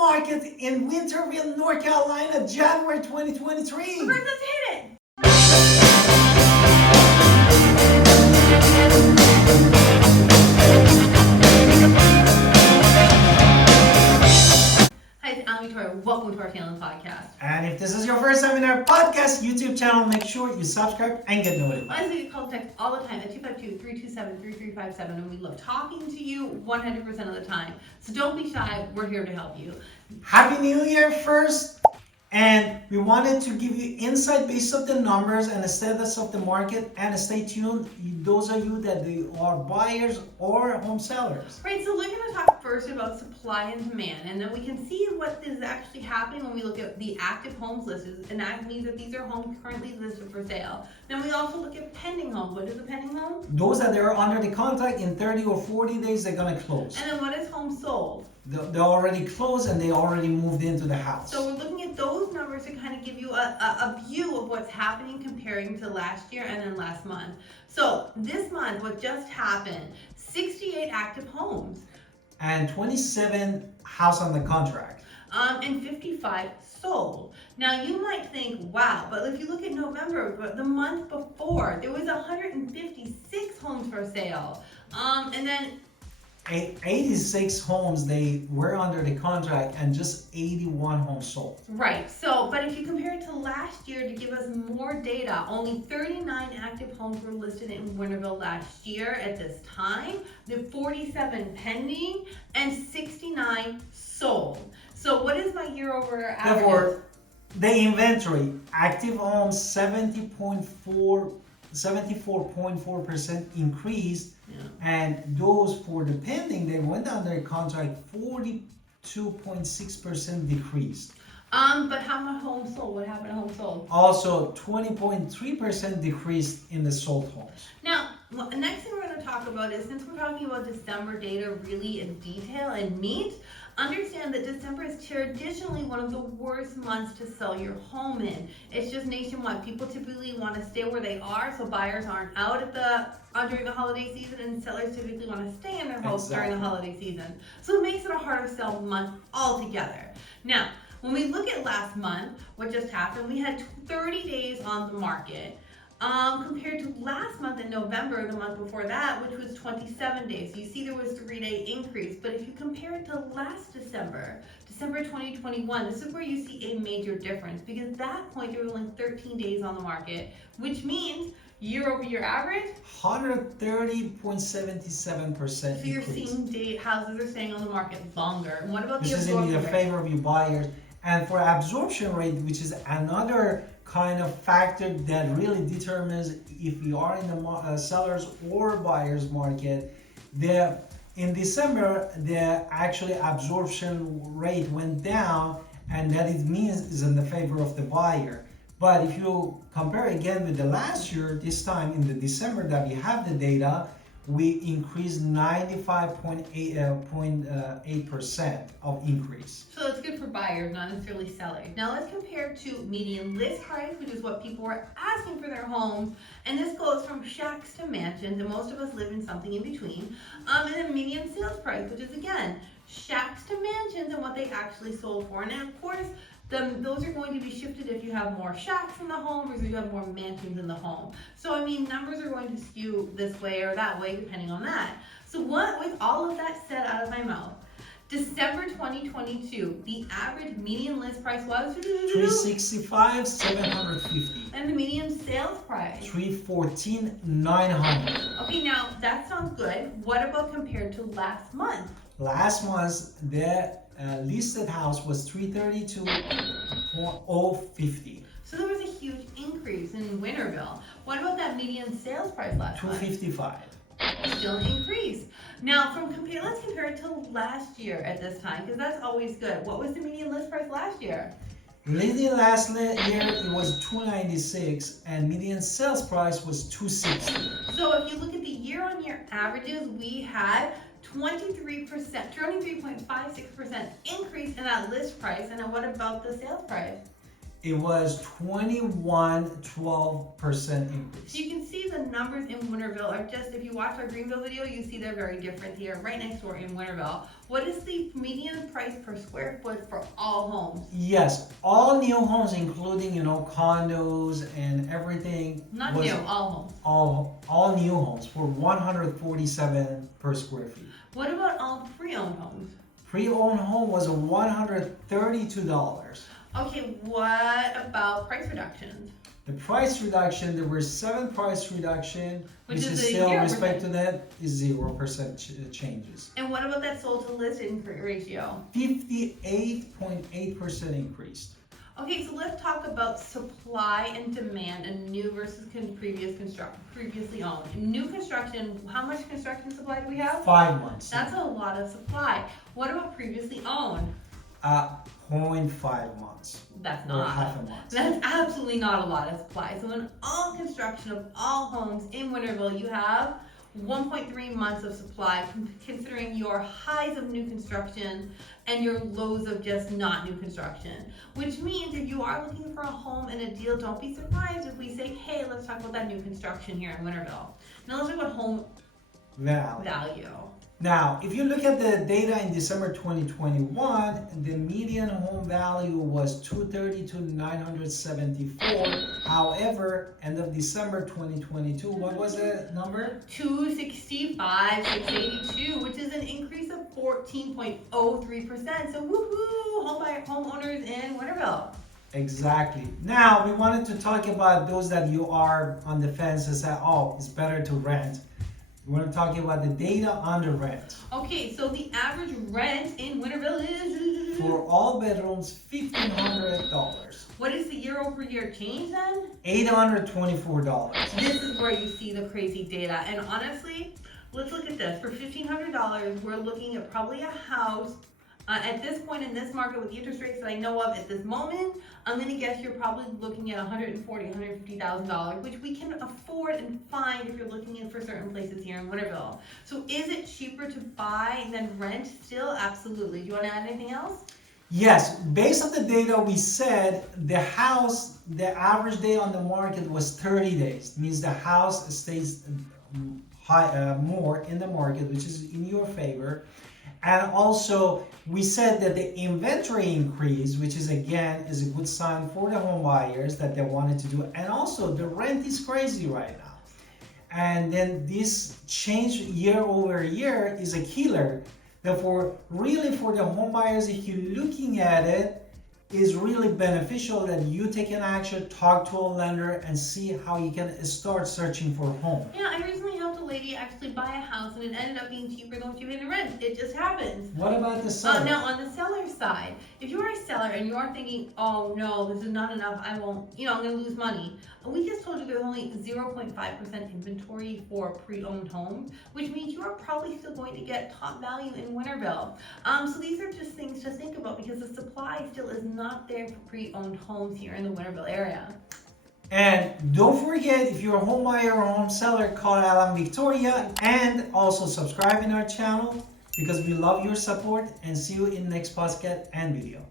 market in Winterville, North Carolina, January 2023. Let's hit it. Hi, it's Alan Victoria. Welcome to our channel podcast. And if this is your first time in our podcast YouTube channel, make sure you subscribe and get notified. Honestly, you call text all the time at 252-327-3357, and we love talking to you 100% of the time. So don't be shy. We're here to help you. Happy New Year first. And we wanted to give you insight based on the numbers and the status of the market. And stay tuned. Those of you that are buyers or home sellers. Right, so we're going to talk first about supply and demand, and then we can see what is actually happening when we look at the active homes listed, and that means that these are homes currently listed for sale. Then we also look at pending homes. What is a pending home? Those that are under the contract in 30 or 40 days, they're going to close. And then what is homes sold? They're already closed and they already moved into the house. So we're looking at those numbers to kind of give you a view of what's happening comparing to last year and then last month. So this month, what just happened, 68 active homes. And 27 house on the contract. And 55 sold. Now you might think, wow, but if you look at November, the month before, there was 156 homes for sale. And then 86 homes, they were under the contract and just 81 homes sold. Right, so, but if you compare it to last year to give us more data, only 39 active homes were listed in Winterville last year at this time, the 47 pending, and 69 sold. So what is my year over average? Therefore, the inventory, active homes 74.4% increased. Yeah. And those for the pending, they went under contract 42.6% decreased. But how much homes sold? What happened to homes sold? Also 20.3% decreased in the sold homes. Now, the next thing we're going to talk about is, since we're talking about December data really in detail and neat, understand that December is traditionally one of the worst months to sell your home in. It's just nationwide. People typically want to stay where they are, so buyers aren't out during the holiday season, and sellers typically want to stay in their homes during the holiday season. So it makes it a harder sell month altogether. Now, when we look at last month, what just happened, we had 30 days on the market. Compared to last month in November, the month before that, which was 27 days. So you see there was a 3-day increase. But if you compare it to last December 2021, this is where you see a major difference, because at that point there were only 13 days on the market, which means year over year average 130.77%. So you're seeing houses are staying on the market longer. And what about the absorption rate? This is in the favor of you buyers. And for absorption rate, which is another kind of factor that really determines if you are in the sellers or buyers market, in December, the actually absorption rate went down, and that it means is in the favor of the buyer. But if you compare again with the last year, this time in the December that we have the data, we increased 95.8% of increase. So it's good for buyers, not necessarily sellers. Now let's compare to median list price, which is what people were asking for their homes. And this goes from shacks to mansions, and most of us live in something in between. And then median sales price, which is again, shacks to mansions and what they actually sold for. And then of course, those are going to be shifted if you have more shacks in the home versus you have more mansions in the home. So I mean, numbers are going to skew this way or that way depending on that. So with all of that said out of my mouth, December 2022, the average median list price was $365,750. And the median sales price? $314,900. Okay, now that sounds good. What about compared to last month? Last month, the listed house was $332,050. So there was a huge increase in Winterville. What about that median sales price last month? $255,000. Still an increase. Now, let's compare it to last year at this time, because that's always good. What was the median list price last year? Median last year it was $296, and median sales price was $260. So if you look at the year-on-year averages, we had 23.56% increase in that list price. And then what about the sales price? It was 12% increase. So you can see the numbers in Winterville are just, if you watch our Greenville video, you see they're very different here, right next door in Winterville. What is the median price per square foot for all homes? Yes, all new homes, including, condos and everything. Not new, all homes. All new homes for 147 per square feet. What about all pre-owned homes? Pre-owned home was $132. Okay, what about price reductions? The price reduction, there were 7 price reduction, which is a still 0%. respect to that is 0% changes. And what about that sold to list ratio? 58.8% increased. Okay, so let's talk about supply and demand and new versus previously owned. New construction, how much construction supply do we have? 5 months. That's a lot of supply. What about previously owned? 0.5 months. That's or not. half a month. That's absolutely not a lot of supply. So in all construction of all homes in Winterville, you have 1.3 months of supply, considering your highs of new construction and your lows of just not new construction. Which means if you are looking for a home and a deal, don't be surprised if we say, hey, let's talk about that new construction here in Winterville. Now let's talk about home value. Now, if you look at the data in December 2021, the median home value was $232,974. However, end of December 2022, what was the number? $265,682, which is an increase of 14.03%. So woohoo, homeowners in Winterville. Exactly. Now, we wanted to talk about those that you are on the fence and say, oh, it's better to rent. We're talking about the data on the rent. Okay, so the average rent in Winterville is... For all bedrooms, $1,500. What is the year-over-year change then? $824. This is where you see the crazy data. And honestly, let's look at this. For $1,500, we're looking at probably a house. At this point in this market, with the interest rates that I know of at this moment, I'm going to guess you're probably looking at $140,000, $150,000, which we can afford and find if you're looking in for certain places here in Winterville. So is it cheaper to buy than rent still? Absolutely. Do you want to add anything else? Yes, based on the data we said, the average day on the market was 30 days. Means the house stays more in the market, which is in your favor. And also, we said that the inventory increase, which is again is a good sign for the home buyers that they wanted to do. And also, the rent is crazy right now. And then this change year over year is a killer. Therefore, really for the home buyers, if you're looking at it, is really beneficial that you take an action, talk to a lender, and see how you can start searching for a home. Yeah, I recently helped a lady actually buy a house, and it ended up being cheaper than what you paid in rent. It just happens. What about the seller? Now, on the seller side, if you're a seller and you are thinking, oh no, this is not enough, I'm going to lose money. We just told you there's only 0.5% inventory for pre-owned homes, which means you are probably still going to get top value in Winterville. So these are just things to think about because the supply still is not there for pre-owned homes here in the Winterville area. And don't forget, if you're a home buyer or home seller, call Alan Victoria and also subscribe in our channel because we love your support, and see you in the next podcast and video.